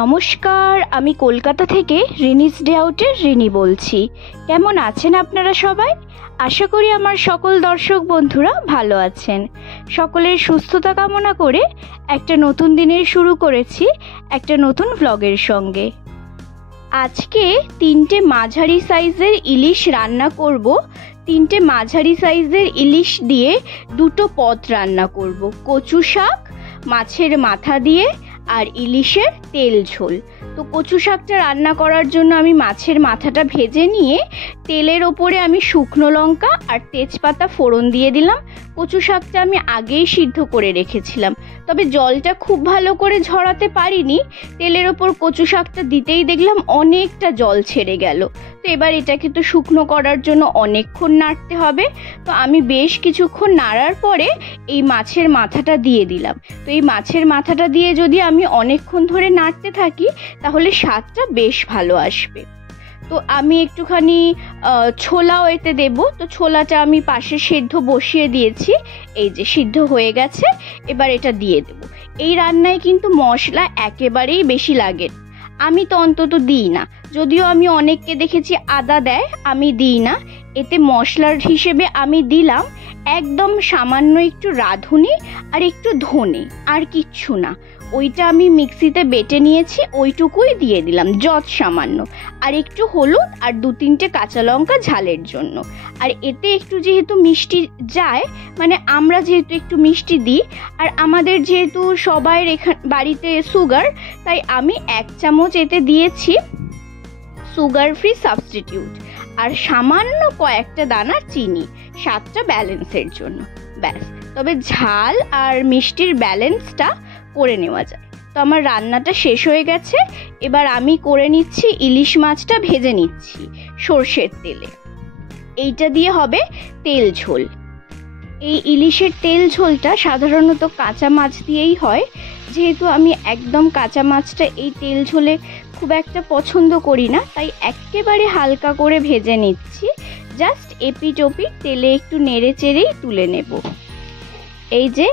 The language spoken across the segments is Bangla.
নমস্কার, আমি কলকাতা থেকে রিনিস ডে আউটের রিনি বলছি। কেমন আছেন আপনারা সবাই? আশা করি আমার সকল দর্শক বন্ধুরা ভালো আছেন। সকলের সুস্থতা কামনা করে একটা নতুন দিনের শুরু করেছি একটা নতুন ভ্লগের সঙ্গে। আজকে 3টে মাঝারি সাইজের ইলিশ রান্না করব। 3টে মাঝারি সাইজের ইলিশ দিয়ে 2টো পদ রান্না করব। কচু শাক, মাছের মাথা দিয়ে আর ইলিশের তেল ঝোল। তো কচু শাকটা রান্না করার জন্য আমি মাছের মাথাটা ভেজে নিয়ে তেলের ওপরে আমি শুকনো লঙ্কা আর তেজপাতা ফোড়ন দিয়ে দিলাম। কচু শাকটা আমি আগেই সিদ্ধ করে রেখেছিলাম, তবে জলটা খুব ভালো করে ঝরাতে পারিনি। তেলের ওপর কচু শাকটা দিতেই দেখলাম অনেকটা জল ছেড়ে গেল। তো এবার এটাকে তো শুকনো করার জন্য অনেকক্ষণ নাড়তে হবে। তো আমি বেশ কিছুক্ষণ নাড়ার পরে এই মাছের মাথাটা দিয়ে দিলাম। তো এই মাছের মাথাটা দিয়ে যদি আমি অনেকক্ষণ ধরে নাড়তে থাকি তাহলে স্বাদটা বেশ ভালো আসবে। তো আমি একটুখানি ছোলাও এতে দেব। তো ছোলাটা আমি পাশে সিদ্ধ বসিয়ে দিয়েছি, এই যে সিদ্ধ হয়ে গেছে। এবার এটা দিয়ে দেব। এই রান্নায় কিন্তু মশলা একেবারেই বেশি লাগে, আমি তো অন্তত দিই না। যদিও আমি অনেককে দেখেছি আদা দেয়, আমি দিই না। এতে মশলার হিসেবে আমি দিলাম একদম সামান্য একটু রাঁধুনি আর একটু ধনে, আর কিচ্ছু না। ওইটা আমি মিক্সিতে বেটে নিয়েছি, ওইটুকুই দিয়ে দিলাম যত সামান্য। আর একটু হলুদ আর 2-3টে কাঁচা লঙ্কা ঝালের জন্য। আর এতে একটু যেহেতু মিষ্টি যায়, মানে আমরা যেহেতু একটু মিষ্টি দিই, আর আমাদের যেহেতু সবাই বাড়িতে সুগার, তাই আমি 1 চামচ এতে দিয়েছি সুগার ফ্রি সাবস্টিটিউট, আর সামান্য কয়েকটা দানা চিনি, স্বাদটা ব্যালেন্সের জন্য, ব্যাস। তবে ঝাল আর মিষ্টির ব্যালেন্সটা করে নেওয়া যায়। তো আমার রান্নাটা শেষ হয়ে গেছে। এবার আমি করে নিচ্ছি ইলিশ মাছটা ভেজে নিচ্ছি সর্ষের তেলে। এইটা দিয়ে হবে তেল ঝোল। এই ইলিশের তেল ঝোলটা সাধারণত কাঁচা মাছ দিয়েই হয়। যেহেতু আমি একদম কাঁচা মাছটা এই তেল ঝোলে খুব একটা পছন্দ করি না, তাই একেবারে হালকা করে ভেজে নিচ্ছি। জাস্ট এপিট ওপিট তেলে একটু নেড়ে চেড়েই তুলে নেব। এই যে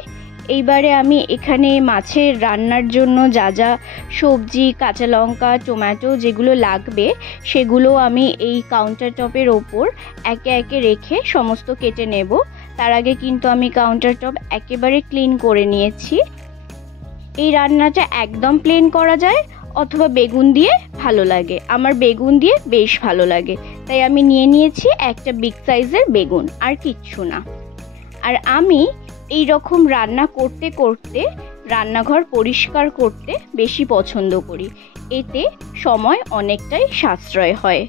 এইবারে আমি এখানে মাছের রান্নার জন্য যা যা সবজি, কাঁচা লঙ্কা, টমেটো যেগুলো লাগবে সেগুলো আমি এই কাউন্টার টপের ওপর একে একে রেখে সমস্ত কেটে নেব। তার আগে কিন্তু আমি কাউন্টার টপ একেবারে ক্লিন করে নিয়েছি। এই রান্নাটা একদম প্লেন করা যায় অথবা বেগুন দিয়ে ভালো লাগে। আমার বেগুন দিয়ে বেশ ভালো লাগে, তাই আমি নিয়ে নিয়েছি একটা বিগ সাইজের বেগুন, আর কিচ্ছু না। আর আমি এই রকম রান্না করতে করতে রান্নাঘর পরিষ্কার করতে বেশি পছন্দ করি। এতে সময় অনেকটাই সাশ্রয় হয়।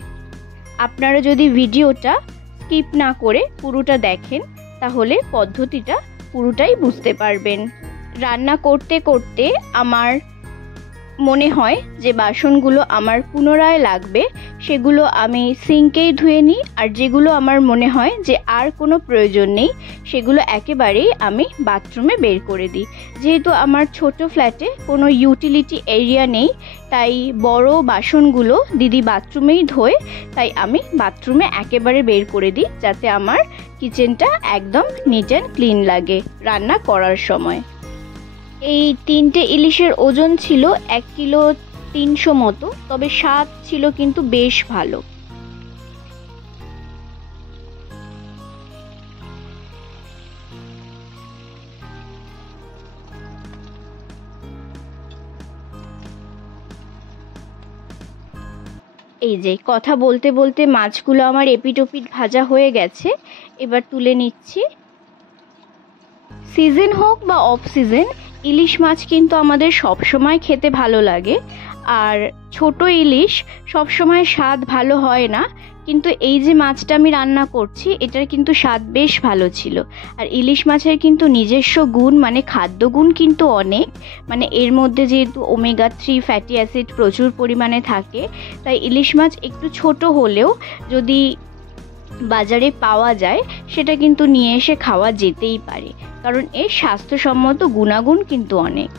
আপনারা যদি ভিডিওটা স্কিপ না করে পুরোটা দেখেন তাহলে পদ্ধতিটা পুরোটাই বুঝতে পারবেন। রান্না করতে করতে আমার মনে হয় যে বাসনগুলো আমার পুনরায় লাগবে, সেগুলো আমি সিঙ্কেই ধুয়ে নিই। আর যেগুলো আমার মনে হয় যে আর কোনো প্রয়োজন নেই সেগুলো একেবারেই আমি বাথরুমে বের করে দিই। যেহেতু আমার ছোট ফ্ল্যাটে কোনো ইউটিলিটি এরিয়া নেই, তাই বড় বাসনগুলো দিদি বাথরুমেই ধোয়, তাই আমি বাথরুমে একেবারে বের করে দিই, যাতে আমার কিচেনটা একদম নিট অ্যান্ড ক্লিন লাগে রান্না করার সময়। এই 3টে ইলিশের ওজন ছিল 1 কিলো 300 মতো, তবে স্বাদ ছিল কিন্তু বেশ ভালো। এই যে কথা বলতে বলতে মাছগুলো আমার এপিট ওপিট ভাজা হয়ে গেছে, এবার তুলে নিচ্ছি। সিজন হোক বা অফ সিজন, ইলিশ মাছ কিন্তু আমাদের সবসময় খেতে ভালো লাগে। আর ছোট ইলিশ সবসময় স্বাদ ভালো হয় না, কিন্তু এই যে মাছটা আমি রান্না করছি এটার কিন্তু স্বাদ বেশ ভালো ছিল। আর ইলিশ মাছের কিন্তু নিজস্ব গুণ, মানে খাদ্য গুণ কিন্তু অনেক। মানে এর মধ্যে যেহেতু ওমেগা 3 ফ্যাটি অ্যাসিড প্রচুর পরিমাণে থাকে, তাই ইলিশ মাছ একটু ছোট হলেও যদি বাজারে পাওয়া যায় সেটা কিন্তু নিয়ে এসে খাওয়া যেতেই পারে, কারণ এর স্বাস্থ্যসম্মত গুণাগুণ কিন্তু অনেক।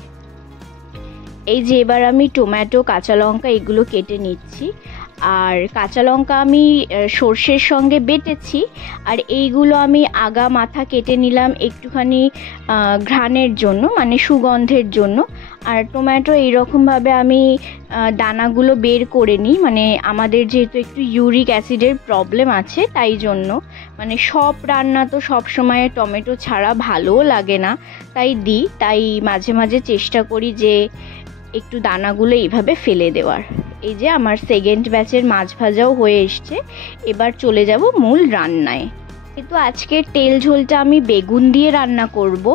এই যে এবার আমি টমেটো, কাঁচা লঙ্কা এগুলো কেটে নিচ্ছি। আর কাঁচা লঙ্কা আমি সর্ষের সঙ্গে বেটেছি, আর এইগুলো আমি আগা মাথা কেটে নিলাম একটুখানি ঘ্রাণের জন্য, মানে সুগন্ধের জন্য। আর টমেটো এইরকমভাবে আমি দানাগুলো বের করে নিই, মানে আমাদের যেহেতু একটু ইউরিক অ্যাসিডের প্রবলেম আছে তাই জন্য, মানে সব রান্না তো সব সময় টমেটো ছাড়া ভালোও লাগে না, তাই মাঝে মাঝে চেষ্টা করি যে একটু দানাগুলো এইভাবে ফেলে দেওয়ার। এই যে আমার সেকেন্ড ব্যাচের মাছ ভাজাও হয়ে এসছে, এবার চলে যাব মূল রান্নায়। কিন্তু আজকের তেল ঝোলটা আমি বেগুন দিয়ে রান্না করব,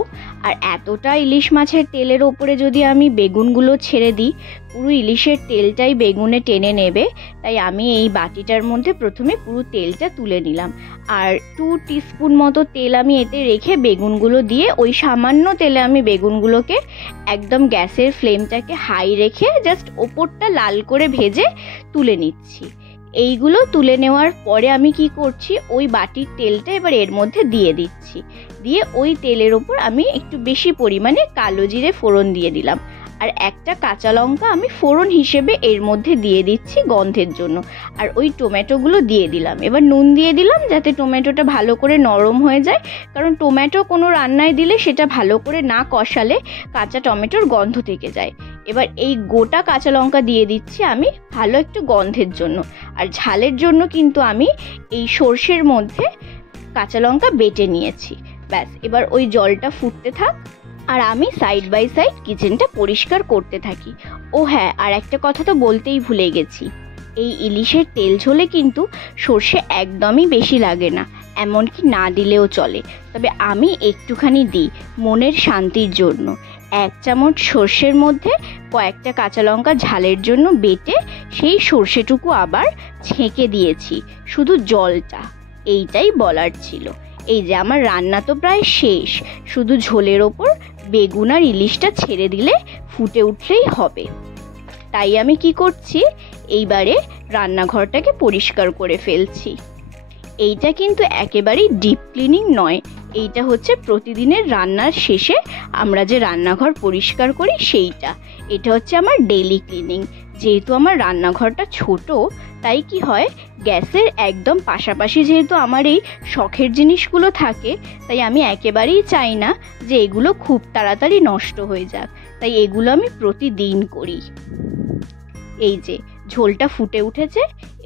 আর এতটা ইলিশ মাছের তেলের ওপরে যদি আমি বেগুনগুলো ছেড়ে দিই পুরো ইলিশের তেলটাই বেগুনে টেনে নেবে, তাই আমি এই বাটিটার মধ্যে প্রথমে পুরো তেলটা তুলে নিলাম, আর 2 টিস্পুন মতো তেল আমি এতে রেখে বেগুনগুলো দিয়ে ওই সামান্য তেলে আমি বেগুনগুলোকে একদম গ্যাসের ফ্লেমটাকে হাই রেখে জাস্ট ওপরটা লাল করে ভেজে তুলে নিচ্ছি। এইগুলো তুলে নেওয়ার পরে আমি কি করছি, ওই বাটির তেলটা এবার এর মধ্যে দিয়ে দিচ্ছি, দিয়ে ওই তেলের ওপর আমি একটু বেশি পরিমাণে কালো জিরে ফোড়ন দিয়ে দিলাম, আর একটা কাঁচা লঙ্কা আমি ফোড়ন হিসেবে এর মধ্যে দিয়ে দিচ্ছি গন্ধের জন্য, আর ওই টমেটোগুলো দিয়ে দিলাম। এবার নুন দিয়ে দিলাম যাতে টমেটোটা ভালো করে নরম হয়ে যায়, কারণ টমেটো কোনো রান্নায় দিলে সেটা ভালো করে না কষালে কাঁচা টমেটোর গন্ধ থেকে যায়। এবার এই গোটা কাঁচা লঙ্কা দিয়ে দিচ্ছি আমি ভালো একটু গন্ধের জন্য, আর ঝালের জন্য কিন্তু আমি এই সর্ষের মধ্যে কাঁচা লঙ্কা বেটে নিয়েছি। ব্যাস, এবার ওই জলটা ফুটতে থাক আর আমি সাইড বাই সাইড কিচেনটা পরিষ্কার করতে থাকি। ও হ্যাঁ, আর একটা কথা তো বলতেই ভুলে গেছি, এই ইলিশের তেল ঝোলে কিন্তু সর্ষে একদমই বেশি লাগে না, এমনকি না দিলেও চলে, তবে আমি একটুখানি দিই মনের শান্তির জন্য। 1 চামচ সর্ষের মধ্যে কয়েকটা কাঁচা লঙ্কা ঝালের জন্য বেটে সেই সর্ষেটুকু আবার ছেঁকে দিয়েছি, শুধু জলটা, এইটাই বলার ছিল। এই যে আমার রান্না তো প্রায় শেষ, শুধু ঝোলের ওপর বেগুন আর ইলিশটা ছেড়ে দিলে ফুটে উঠলেই হবে। তাই আমি কি করছি, এইবারে রান্নাঘরটাকে পরিষ্কার করে ফেলছি। এইটা কিন্তু একেবারেই ডিপ ক্লিনিং নয়, এইটা হচ্ছে প্রতিদিনের রান্নার শেষে আমরা যে রান্নাঘর পরিষ্কার করি সেইটা। এটা হচ্ছে আমার ডেইলি ক্লিনিং। যেহেতু আমার রান্নাঘরটা ছোট, তাই কি হয়, গ্যাসের একদম পাশাপাশি যেহেতু আমার এই শখের জিনিসগুলো থাকে, তাই আমি একেবারেই চাই না যে এগুলো খুব তাড়াতাড়ি নষ্ট হয়ে যাক, তাই এগুলো আমি প্রতিদিন করি। এই যে ঝোলটা ফুটে উঠেছে,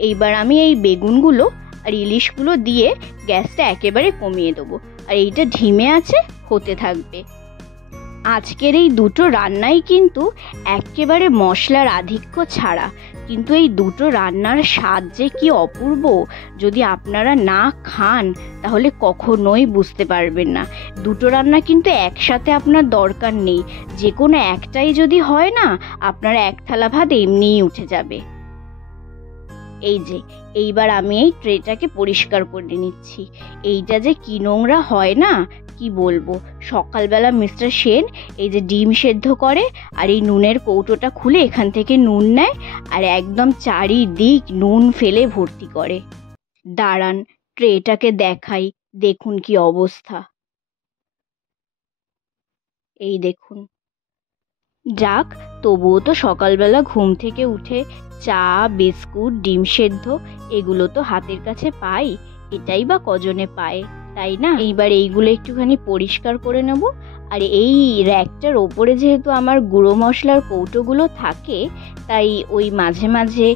এইবার আমি এই বেগুনগুলো আর ইলিশগুলো দিয়ে গ্যাসটা একেবারে কমিয়ে দেবো, আর এইটা ধিমে আছে হতে থাকবে। আজকের এই দুটো রান্নাই কিন্তু একেবারে মশলার আধিক্য ছাড়া, কিন্তু এই দুটো রান্নার স্বাদ যে কি অপূর্ব, যদি আপনারা না খান তাহলে কখনোই বুঝতে পারবেন না। দুটো রান্না কিন্তু একসাথে আপনার দরকার নেই, যে কোনো একটাই যদি হয় না, আপনার এক থালা ভাত এমনিই উঠে যাবে। এই যে এইবার আমি এই ট্রেটাকে পরিষ্কার করে নিচ্ছি। এইটা যে কি নোংরা হয় না, কি বলবো। সকালবেলা মিস্টার সেন এই যে ডিম সেদ্ধ করে আর এই নুনের কৌটোটা খুলে এখান থেকে নুন নেয় আর একদম চারিদিক নুন ফেলে ভর্তি করে। দাঁড়ান, ট্রেটাকে দেখাই, দেখুন কি অবস্থা। এই দেখুন। যাক, তবুও তো সকালবেলা ঘুম থেকে উঠে চা, বিস্কুট, ডিম সেদ্ধ এগুলো তো হাতের কাছে পাই, এটাই বা কজনে পায়, তাই না? এইবার এইগুলো একটুখানি পরিষ্কার করে নেব। আর এই র্যাকটার ওপরে যেহেতু আমার গুঁড়ো মশলার কৌটোগুলো থাকে, তাই ওই মাঝে মাঝে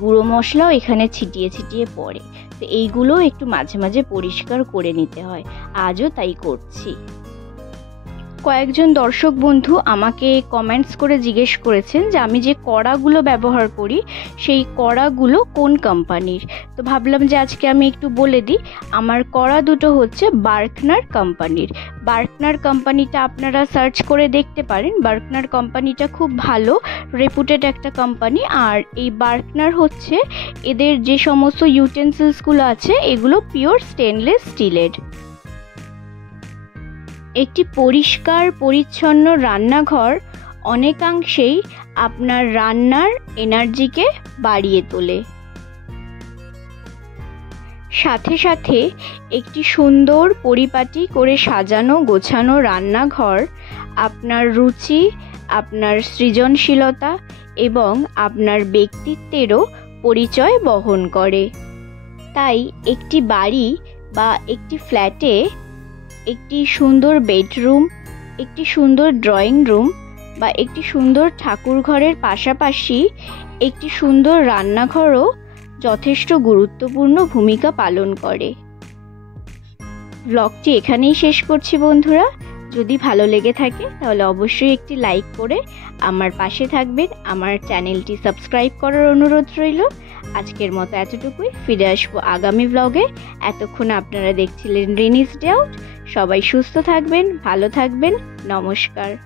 গুঁড়ো মশলাও এখানে ছিটিয়ে ছিটিয়ে পড়ে, তো এইগুলো একটু মাঝে মাঝে পরিষ্কার করে নিতে হয়। আজও তাই করছি। কয়েকজন দর্শক বন্ধু আমাকে কমেন্টস করে জিজ্ঞেস করেছেন যে আমি যে কড়াগুলো ব্যবহার করি সেই কড়াগুলো কোন কোম্পানির, তো ভাবলাম যে আজকে আমি একটু বলে দিই। আমার কড়া দুটো হচ্ছে বার্কনার কোম্পানির। বার্কনার কোম্পানিটা আপনারা সার্চ করে দেখতে পারেন, বার্কনার কোম্পানিটা খুব ভালো রেপুটেড একটা কোম্পানি। আর এই বার্কনার হচ্ছে এদের যে সমস্ত ইউটেন্সিলসগুলো আছে এগুলো পিওর স্টেনলেস স্টিলের। একটি পরিষ্কার পরিচ্ছন্ন রান্নাঘর অনেকাংশেই আপনার রান্নার এনার্জিকে বাড়িয়ে তোলে। সাথে সাথে একটি সুন্দর পরিপাটি করে সাজানো গোছানো রান্নাঘর আপনার রুচি, আপনার সৃজনশীলতা এবং আপনার ব্যক্তিত্বেরও পরিচয় বহন করে। তাই একটি বাড়ি বা একটি ফ্ল্যাটে একটি সুন্দর বেডরুম, একটি সুন্দর ড্রয়িং রুম, বা একটি সুন্দর ঠাকুর ঘরের পাশাপাশি একটি সুন্দর রান্নাঘরও যথেষ্ট গুরুত্বপূর্ণ ভূমিকা পালন করে। ব্লগটি এখানেই শেষ করছি বন্ধুরা। যদি ভালো লেগে থাকে তাহলে অবশ্যই একটি লাইক করে আমার পাশে থাকবেন। আমার চ্যানেলটি সাবস্ক্রাইব করার অনুরোধ রইল। আজকের মতো এতটুকুই, ফিরে আসবো আগামী ব্লগে। এতক্ষণ আপনারা দেখছিলেন রিনিস ডে আউট। সবাই সুস্থ থাকবেন, ভালো থাকবেন। নমস্কার।